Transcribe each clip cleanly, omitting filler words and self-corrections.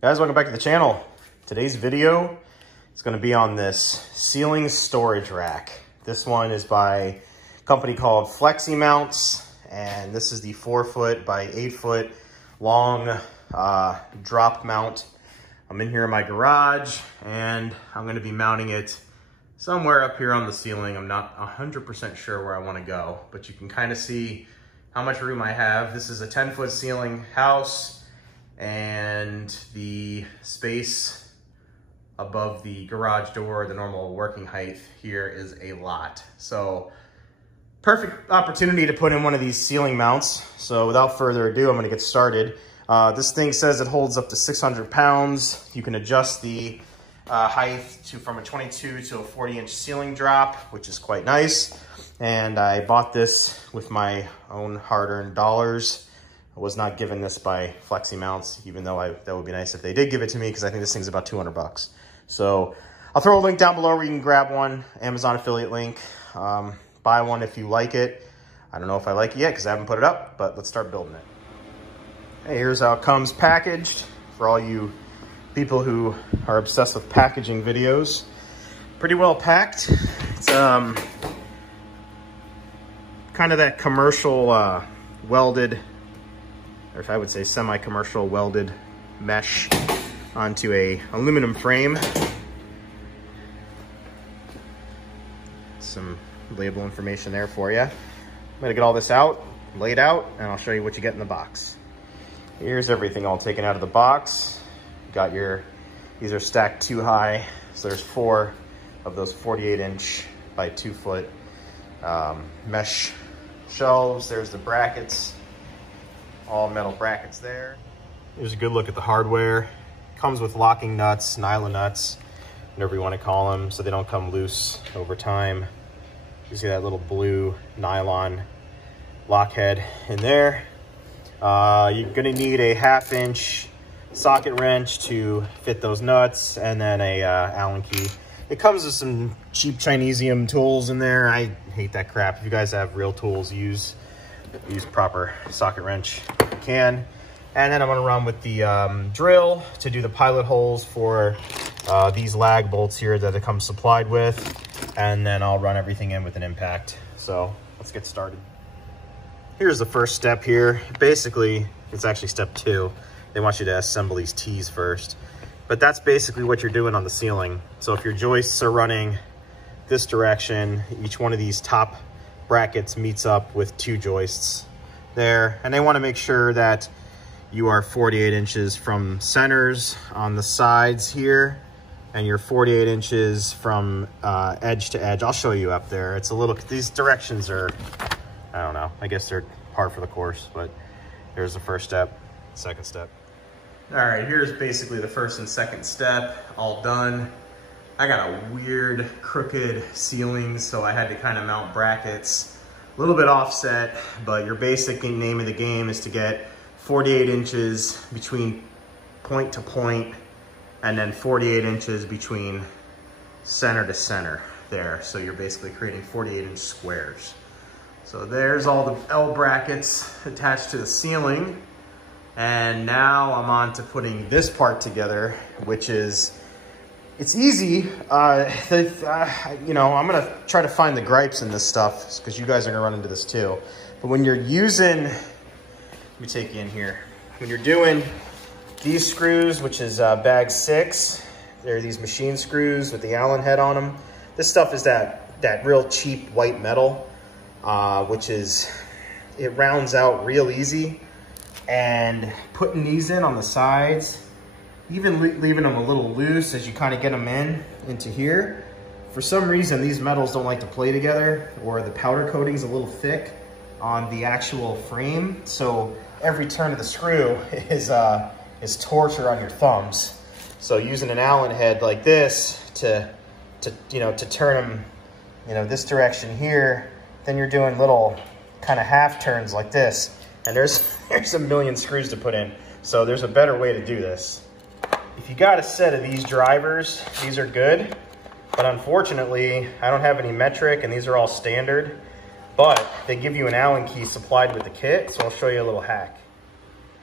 Guys, welcome back to the channel. Today's video is going to be on this ceiling storage rack. This one is by a company called FlexiMounts, and this is the 4-foot by 8-foot long drop mount. I'm in here in my garage, and I'm going to be mounting it somewhere up here on the ceiling. I'm not 100% sure where I want to go, but you can kind of see how much room I have. This is a 10-foot ceiling house, and the space above the garage door, the normal working height here, is a lot. So perfect opportunity to put in one of these ceiling mounts. So without further ado, I'm gonna get started. This thing says it holds up to 600 pounds. You can adjust the height from a 22 to a 40-inch ceiling drop, which is quite nice. And I bought this with my own hard-earned dollars. I was not given this by FlexiMounts, even though that would be nice if they did give it to me, because I think this thing's about 200 bucks. So I'll throw a link down below where you can grab one, Amazon affiliate link. Buy one if you like it. I don't know if I like it yet because I haven't put it up, but let's start building it. Hey, here's how it comes packaged for all you people who are obsessed with packaging videos. Pretty well packed. It's kind of that commercial welded, or if I would say semi-commercial welded mesh onto a aluminum frame. Some label information there for you. I'm gonna get all this out, laid out, and I'll show you what you get in the box. Here's everything all taken out of the box. Got these are stacked 2 high, so there's 4 of those 48-inch by 2-foot mesh shelves. There's the brackets, all metal brackets there. Here's a good look at the hardware. Comes with locking nuts, nylon nuts, whatever you want to call them, so they don't come loose over time. You see that little blue nylon lock head in there. You're gonna need a 1/2-inch socket wrench to fit those nuts, and then a Allen key. It comes with some cheap Chinesium tools in there. I hate that crap. If you guys have real tools, use proper socket wrench if you can. And then I'm gonna run with the drill to do the pilot holes for these lag bolts here that it comes supplied with. And then I'll run everything in with an impact. So let's get started. Here's the first step here. Basically, it's actually step 2. They want you to assemble these T's first. But that's basically what you're doing on the ceiling. So if your joists are running this direction, each one of these top brackets meets up with 2 joists there. And they want to make sure that you are 48 inches from centers on the sides here, and you're 48 inches from edge to edge. I'll show you up there. It's a little, these directions are, I don't know, I guess they're par for the course, but there's the first step, second step. All right, here's basically the first and second step, all done. I got a weird crooked ceiling, so I had to kind of mount brackets a little bit offset, but your basic name of the game is to get 48 inches between point to point, and then 48 inches between center to center there. So you're basically creating 48-inch squares. So there's all the L brackets attached to the ceiling. And now I'm on to putting this part together, which is, it's easy. You know, I'm gonna try to find the gripes in this stuff because you guys are gonna run into this too. But when you're using, let me take you in here. When you're doing these screws, which is bag 6, they're these machine screws with the Allen head on them. This stuff is that real cheap white metal, which is, it rounds out real easy. And putting these in on the sides, even leaving them a little loose as you kind of get them into here. For some reason, these metals don't like to play together, or the powder coating's a little thick on the actual frame. So every turn of the screw is torture on your thumbs. So using an Allen head like this to turn them, this direction here, then you're doing little kind of half turns like this. And there's a million screws to put in. So there's a better way to do this. If you got a set of these drivers, these are good. But unfortunately, I don't have any metric, and these are all standard. But they give you an Allen key supplied with the kit, so I'll show you a little hack.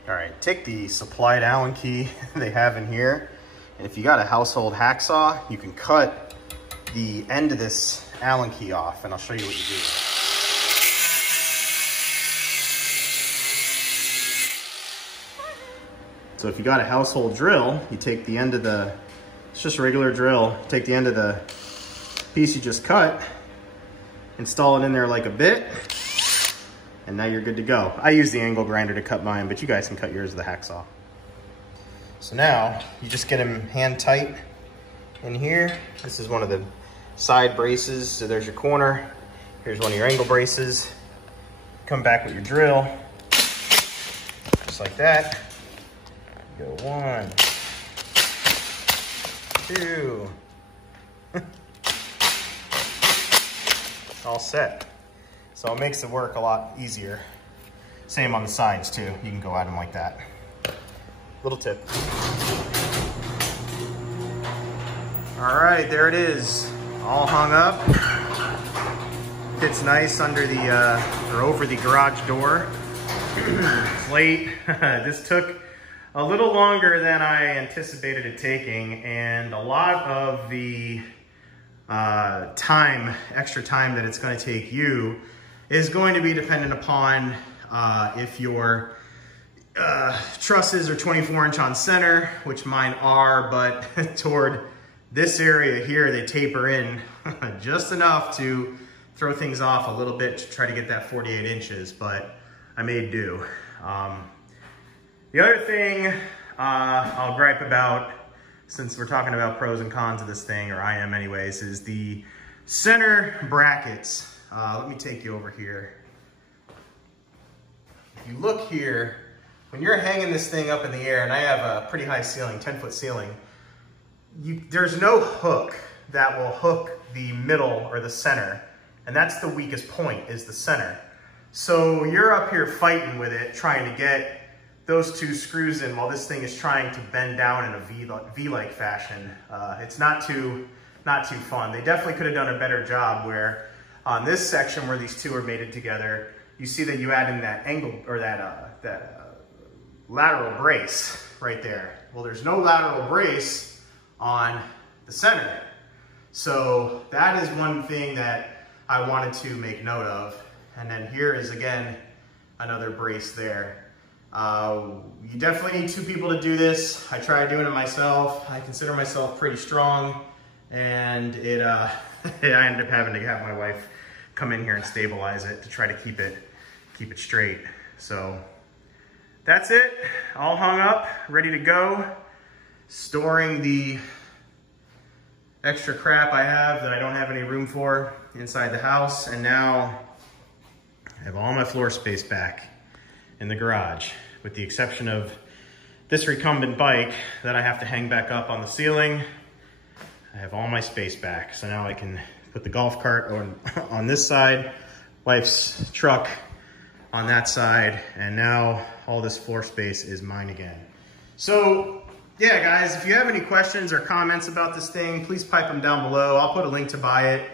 All right, take the supplied Allen key they have in here. And if you got a household hacksaw, you can cut the end of this Allen key off, and I'll show you what you do. So if you got a household drill, you take the end of the, it's just a regular drill, take the end of the piece you just cut, install it in there like a bit, and now you're good to go. I use the angle grinder to cut mine, but you guys can cut yours with the hacksaw. So now you just get them hand tight in here. This is one of the side braces. So there's your corner. Here's one of your angle braces. Come back with your drill, just like that. Go 1, 2. All set. So it makes the work a lot easier. Same on the sides too. You can go at them like that. Little tip. All right, there it is. All hung up. Fits nice under the, or over the garage door. Plate. This took a little longer than I anticipated it taking, and a lot of the extra time that it's going to take you is going to be dependent upon if your trusses are 24-inch on center, which mine are, but toward this area here, they taper in just enough to throw things off a little bit to try to get that 48 inches, but I made do. The other thing I'll gripe about, since we're talking about pros and cons of this thing, or I am anyways, is the center brackets. Let me take you over here. If you look here, when you're hanging this thing up in the air, and I have a pretty high ceiling, 10-foot ceiling, there's no hook that will hook the middle or the center, and that's the weakest point, is the center. So you're up here fighting with it, trying to get those 2 screws in while this thing is trying to bend down in a V-like fashion. It's not too fun. They definitely could have done a better job where on this section where these 2 are mated together, you see that you add in that angle, or that lateral brace right there. Well, there's no lateral brace on the center. So that is one thing that I wanted to make note of. And then here is, again, another brace there. You definitely need 2 people to do this. I tried doing it myself. I consider myself pretty strong, and I ended up having to have my wife come in here and stabilize it to try to keep it straight. So that's it, all hung up, ready to go. Storing the extra crap I have that I don't have any room for inside the house, and now I have all my floor space back in the garage, with the exception of this recumbent bike that I have to hang back up on the ceiling. I have all my space back. So now I can put the golf cart on this side, wife's truck on that side, and now all this floor space is mine again. So yeah, guys, if you have any questions or comments about this thing, please pipe them down below. I'll put a link to buy it.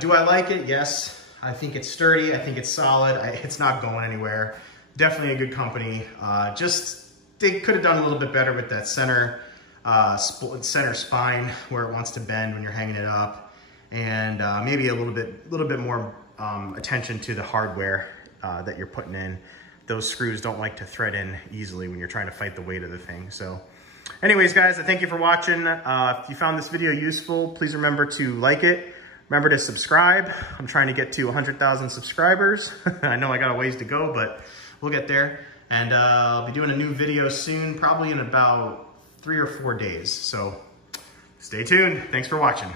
Do I like it? Yes. I think it's sturdy. I think it's solid. It's not going anywhere. Definitely a good company. They could have done a little bit better with that center spine where it wants to bend when you're hanging it up, and maybe a little bit more attention to the hardware that you're putting in. Those screws don't like to thread in easily when you're trying to fight the weight of the thing. So anyways, guys, I thank you for watching. If you found this video useful, please remember to like it. Remember to subscribe. I'm trying to get to 100,000 subscribers. I know I got a ways to go, but we'll get there. And I'll be doing a new video soon, probably in about 3 or 4 days. So stay tuned. Thanks for watching.